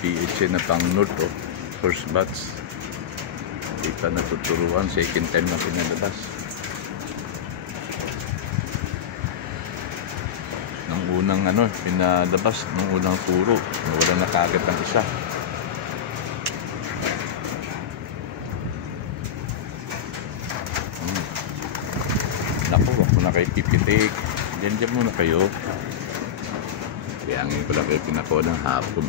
PHA na pang North, oh. First batch. Kita na tuturuan, second time na pinalabas. Nung unang pinalabas, nung unang turo, wala na kagad ang isa. Naku, ako na kayo pipitik. Diyan muna kayo. Kaya ngayon ko lang kayo pinakuha ng hapon.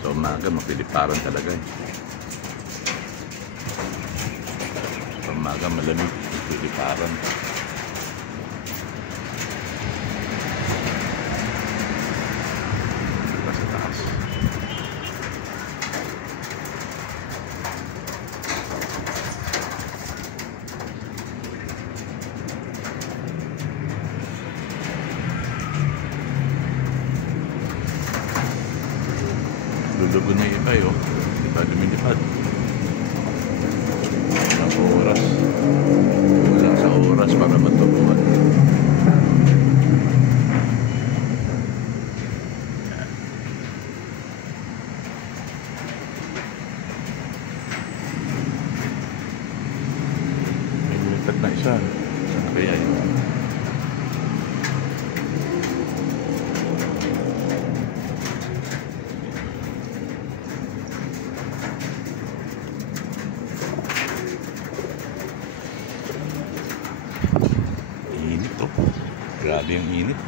So umaga, mapiliparan talaga. So umaga, malamig, mapiliparan. Diba sa taas? Lulugo na yung iba yun. Diba lumilipad? Walang oras. Walang sa oras para maturuan. May lumipad na isa. Saan kaya yun? Grabe yung init.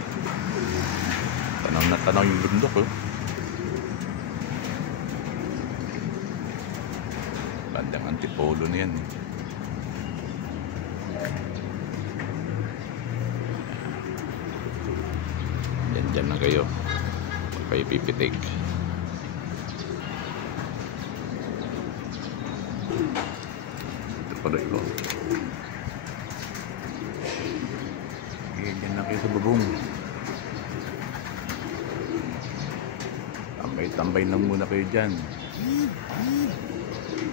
Tanaw na tanaw yung bundok, oh. Bandang Antipolo na yan. Dyan na kayo. Huwag kayo pipitik. Ito pala ito. Diyan na kayo sa bubong. Tambay-tambay lang muna kayo dyan.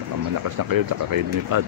Baka malakas na kayo, saka kayo lumipad.